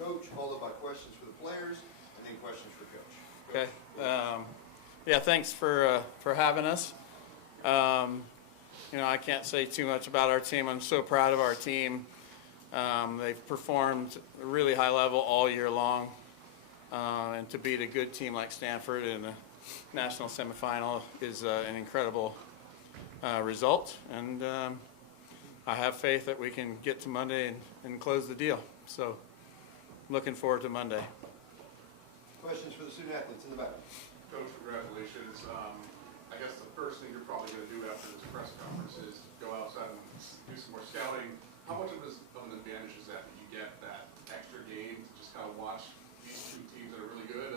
Coach, followed by questions for the players, and then questions for Coach. Okay. Yeah, thanks for having us. I can't say too much about our team. I'm so proud of our team. They've performed a really high level all year long. And to beat a good team like Stanford in the national semifinal is an incredible result. And I have faith that we can get to Monday and close the deal. So looking forward to Monday. Questions for the student athletes in the back. Coach, congratulations. I guess the first thing you're probably going to do after this press conference is go outside and do some more scouting. How much of an advantage is that you get that extra game to just kind of watch these two teams that are really good,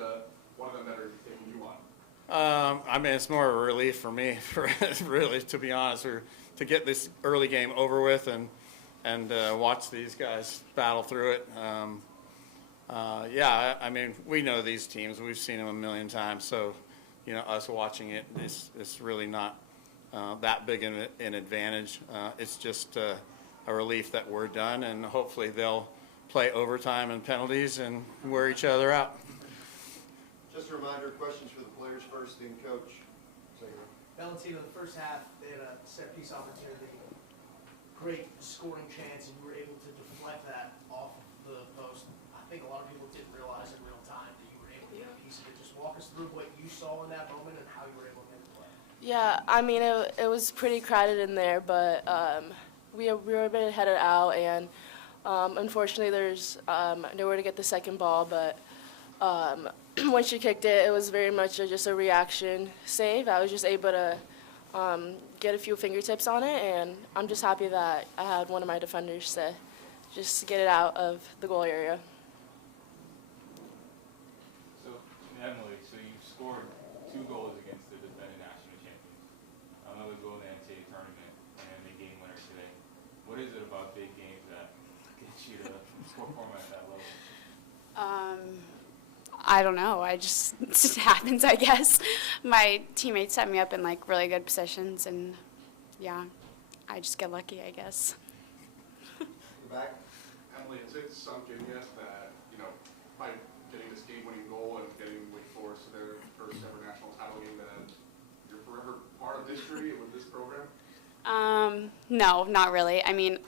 one of them that are taking you on? I mean, it's more of a relief for me, really, to be honest, or to get this early game over with and watch these guys battle through it. Yeah, I mean, we know these teams. We've seen them a million times. So, us watching it is really not that big an advantage. It's just a relief that we're done, and hopefully they'll play overtime and penalties and wear each other out. Just a reminder, questions for the players first, then Coach. Valentina, in the first half, they had a set-piece opportunity, great scoring chance, and you were able to deflect that off the post. I think a lot of people didn't realize in real time that you were able to get a piece of it. Just walk us through what you saw in that moment and how you were able to make the play. Yeah, I mean, it was pretty crowded in there, but we were a bit headed out, and unfortunately there's nowhere to get the second ball, but when she kicked it, it was very much just a reaction save. I was just able to get a few fingertips on it, and I'm just happy that I had one of my defenders to just get it out of the goal area. So, Emily, you scored 2 goals against the defending national champions. Another goal in the NCAA tournament and the game winner today. What is it about big games that gets you to perform at that level? I don't know. It just happens, I guess. My teammates set me up in really good positions, and yeah, I just get lucky, I guess. Back. Emily, has it sunk in yet that, by getting this game-winning goal and getting Wake Forest to their first ever national title game, that you're forever part of history with this program? No, not really. I mean,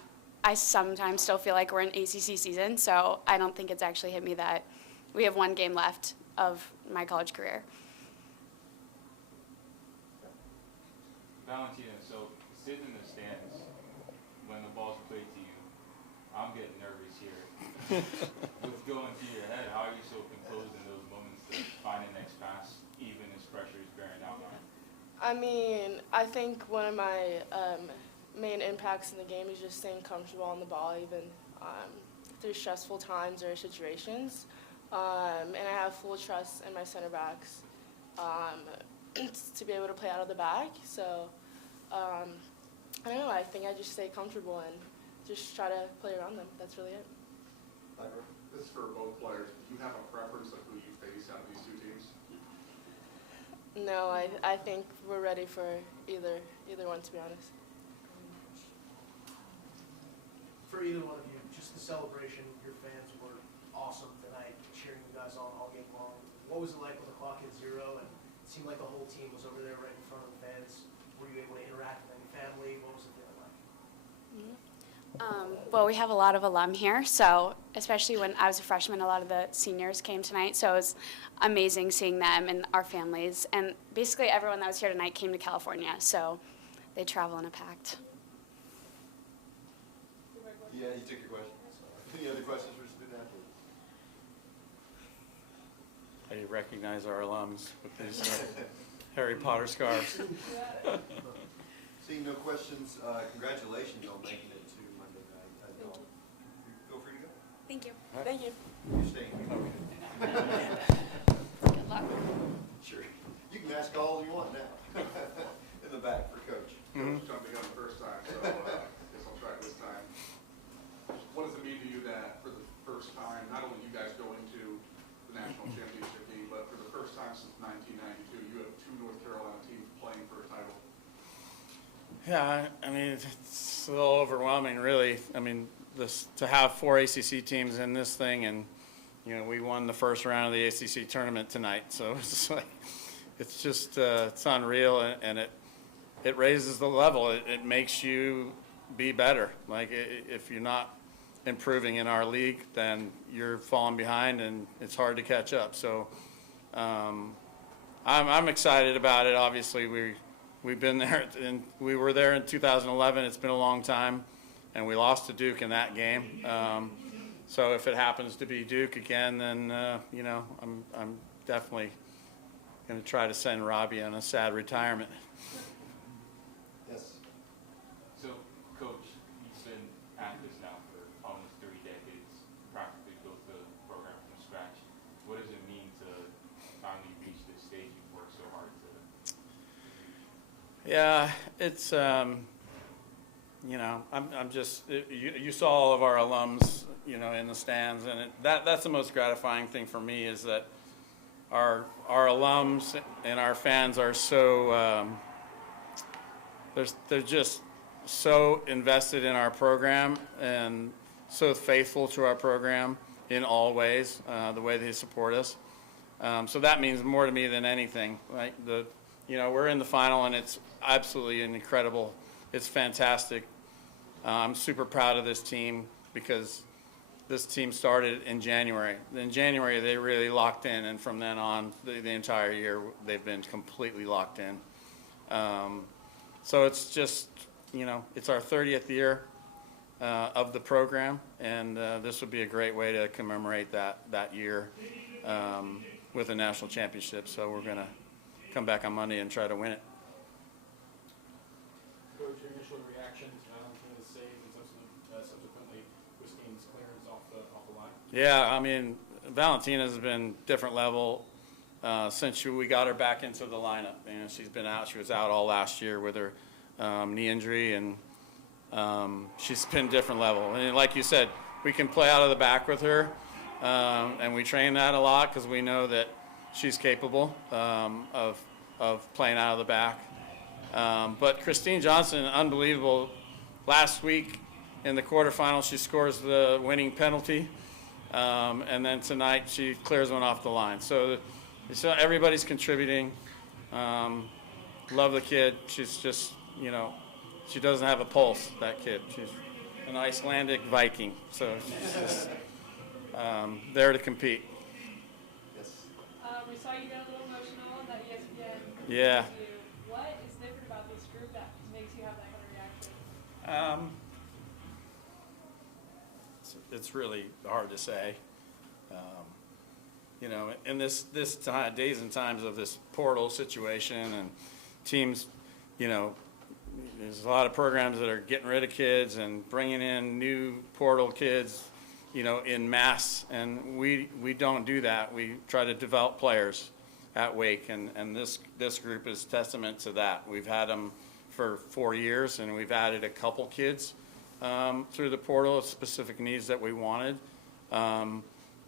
I sometimes still feel like we're in ACC season, so I don't think it's actually hit me that we have 1 game left of my college career. Valentina, so sitting in the stands, when the ball's played to you, I'm getting nervous here. What's going through your head? How are you so composed in those moments to find the next pass, even as pressure is bearing down on you? I mean, I think one of my main impacts in the game is just staying comfortable on the ball, even through stressful times or situations. And I have full trust in my center backs to be able to play out of the back. So, I don't know, I think I just stay comfortable and just try to play around them. That's really it. This is for both players. Do you have a preference of who you face out of these 2 teams? No, I think we're ready for either one, to be honest. For either one of you, just the celebration, your fans were awesome tonight, cheering you guys on all game long. What was it like when the clock hit 0 and it seemed like the whole team was over there right in front of the fans? Were you able to interact with any family? What was it feeling like? Well, we have a lot of alum here, so especially when I was a freshman, a lot of the seniors came tonight, so it was amazing seeing them and our families. And basically everyone that was here tonight came to California, so they travel in a pact. Yeah, you took your question. Any other questions for student athletes? How do you recognize our alums with these Harry Potter scarves? Seeing no questions, congratulations on making it to Monday night. Feel free to go. Thank you. Thank you. You're staying. Good luck. Sure. You can ask all you want now. In the back for Coach. Coach jumping on the first time, so I guess I'll try this time. What does it mean to you that for the first time, not only you guys going to the national championship game, but for the first time since 1992, you have 2 North Carolina teams playing for a title? Yeah, I mean, it's a little overwhelming, really. I mean, to have 4 ACC teams in this thing and we won the first round of the ACC tournament tonight. So it's like, it's just, it's unreal, and it raises the level. It makes you be better. Like, if you're not improving in our league, then you're falling behind, and it's hard to catch up. So I'm excited about it. Obviously, we've been there, and we were there in 2011. It's been a long time, and we lost to Duke in that game. So if it happens to be Duke again, then I'm definitely going to try to send Robbie on a sad retirement. Yes. So, Coach, you've been at this now for almost 3 decades, practically built the program from scratch. What does it mean to finally reach this stage you've worked so hard to? Yeah, it's I'm just you saw all of our alums, in the stands, and that's the most gratifying thing for me, is that our alums and our fans are so they're just so invested in our program and so faithful to our program in all ways, the way they support us. So that means more to me than anything. Right? We're in the final, and it's absolutely incredible. It's fantastic. I'm super proud of this team, because this team started in January. In January, they really locked in, and from then on, the entire year, they've been completely locked in. So it's just, it's our 30th year of the program, and this would be a great way to commemorate that year with a national championship. So we're going to come back on Monday and try to win it. Coach, your initial reaction to Valentina's save and subsequently Christine's clearance off the line? Yeah, I mean, Valentina's been different level since we got her back into the lineup. She's been out. She was out all last year with her knee injury, and she's been different level. And like you said, we can play out of the back with her, and we train that a lot because we know that she's capable of playing out of the back. But Christine Johnson, unbelievable. Last week in the quarterfinals, she scores the winning penalty, and then tonight she clears one off the line. So everybody's contributing. Love the kid. She's just, she doesn't have a pulse, that kid. She's an Icelandic Viking, so she's just there to compete. Yes. We saw you get a little emotional on that ESPN Yeah. interview. What is different about this group that makes you have that kind of reaction? It's really hard to say. In this days and times of this portal situation and teams, there's a lot of programs that are getting rid of kids and bringing in new portal kids, in mass, and we don't do that. We try to develop players at Wake, and this group is testament to that. We've had them for 4 years, and we've added a couple kids through the portal, specific needs that we wanted.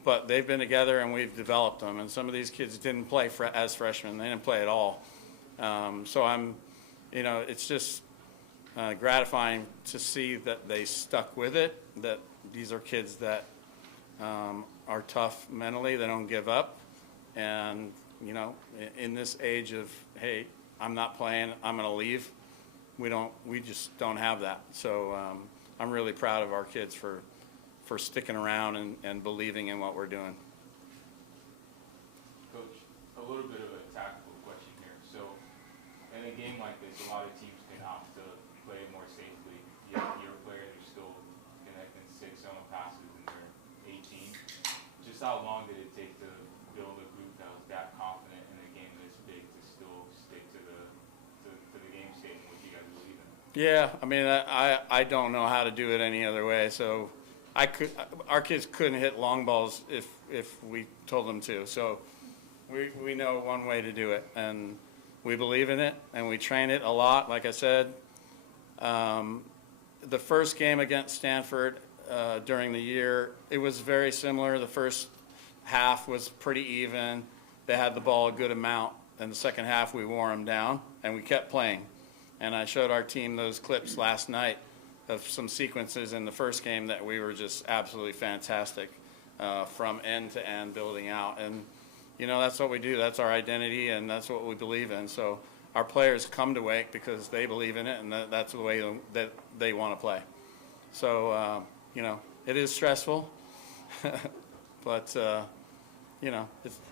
But they've been together, and we've developed them. And some of these kids didn't play as freshmen; they didn't play at all. So it's just gratifying to see that they stuck with it. That these are kids that are tough mentally; they don't give up. And in this age of, hey, I'm not playing, I'm going to leave, we just don't have that. So I'm really proud of our kids for sticking around and believing in what we're doing. Coach, a little bit of a tactical question here. So, in a game like this, a lot of teams can opt to play more safely. Yet your players are still connecting 6-7 passes and they're 18. Just how long did it take to build a group that was that confident in a game this big to still stick to the game state and what you guys believe in? Yeah, I mean, I don't know how to do it any other way. So our kids couldn't hit long balls if we told them to. So we know one way to do it, and we believe in it, and we train it a lot. Like I said, the first game against Stanford during the year, it was very similar. The first half was pretty even. They had the ball a good amount. And the second half, we wore them down, and we kept playing. And I showed our team those clips last night of some sequences in the first game that we were just absolutely fantastic. from end to end, building out. And, that's what we do. That's our identity, and that's what we believe in. So our players come to Wake because they believe in it, and that's the way that they want to play. So, it is stressful, but,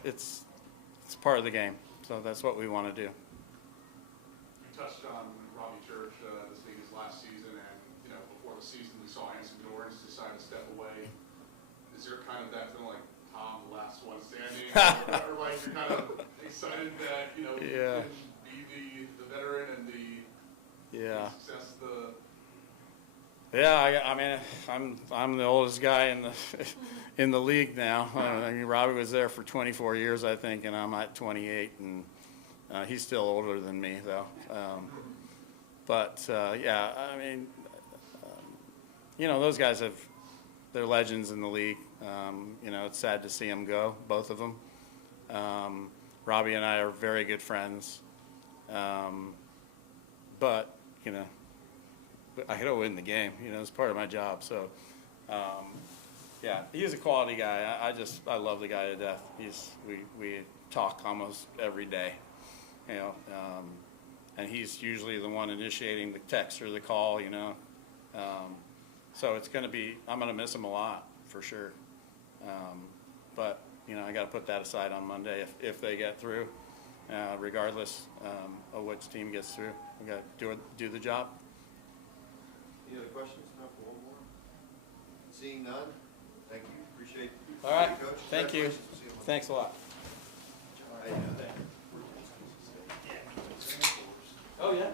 it's part of the game. So that's what we want to do. You touched on Robbie Church, this being his last season, and, before the season we saw Anson Dorrance decide to step away. Is there kind of that feeling like Tom, the last one standing, or like you're kind of excited that, you Yeah. can be the veteran and the success of the... Yeah, I mean, I'm the oldest guy in the league now. I mean, Robbie was there for 24 years, I think, and I'm at 28, and he's still older than me, though. Yeah, I mean, those guys they're legends in the league. It's sad to see them go, both of them. Robbie and I are very good friends, but I gotta win the game. It's part of my job. So, yeah, he's a quality guy. I love the guy to death. We talk almost every day, and he's usually the one initiating the text or the call. So I'm gonna miss him a lot for sure. But I got to put that aside on Monday if they get through, regardless of which team gets through. We got to do the job. Any other questions? Enough for one more? Seeing none, thank you. Appreciate you. All right. Coach. Thank you. Congratulations. We'll see you Monday. Thanks a lot. All right. Oh yeah.